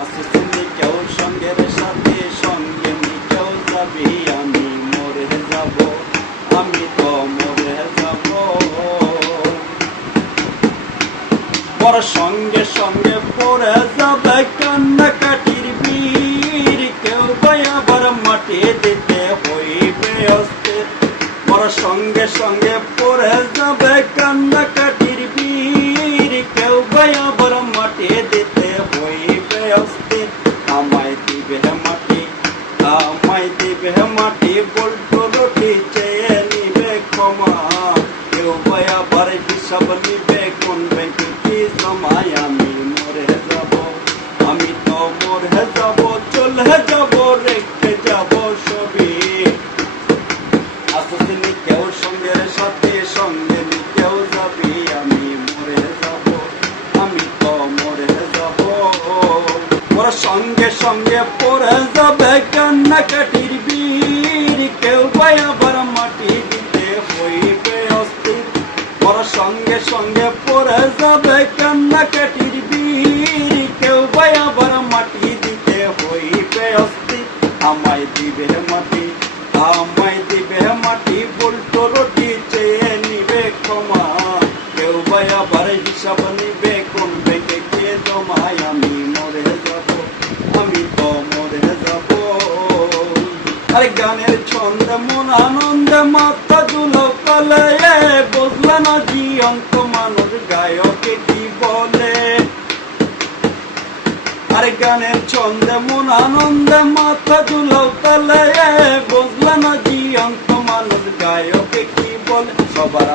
আসিসনি কেউ সঙ্গের সাথে, সঙ্গে কেউ যাবি, আমি মরে যাব, আমি তো মরে যাব। বড় সঙ্গে সঙ্গে পড়ে যাবে কান্নাকাটির বীর, কেউ ভাই আবার মাটি দিতে হইবে অস্থির। বড় সঙ্গে সঙ্গে পড়ে যাবে কান্নাকাটির বীর, কেউ ভাই আবার মাটি দিতে হইবে অস্থির। আমায় দিবে মাটি, আমায় দিবে মাটি, বল্টু রুটি চেয়ে নিবে ক্ষমা, কেউ ভাই আবার হিসাব নিবে কোন ব্যাংকে কি জমায়, আমি মরে যাব, আমি তো মরে যাব, চলে যাব, রেখে যাব সবই। আসিসনি কেউ সঙ্গের সাথে, সঙ্গে কেউ যাবি, আমি মরে যাব, আমি তো মরে যাব। ওরা সঙ্গে সঙ্গে পড়ে যাবে কান্নাকাটির বীর, কেউ ভাই আবার মাটি দিতে হইবে অস্থির। ওরা সঙ্গে সঙ্গে পড়ে যাবে কান্নাকাটির বীর, কেউ ভাই আবার মাটি দিতে হইবে অস্থির। আমায় দিবে মাটি, আমায় দিবে মাটি, বল্টু রুটি চেয়ে নিবে ক্ষমা, কেউ ভাই আবার হিসাব নিবে কোন ব্যাংকে কে জমায়, আমি মরে যাব, আমি তো মরে যাব। আরে গানের ছন্দে মন আনন্দে মাথা দুলো কলে, বুঝলে না জীবন্ত মানুষ গায়কে কি বলে। আরে গানের ছন্দে মন আনন্দে মাথা দুলো কলে, বুঝলে না জীবন্ত মানুষ গায়কে কি বলে। সবার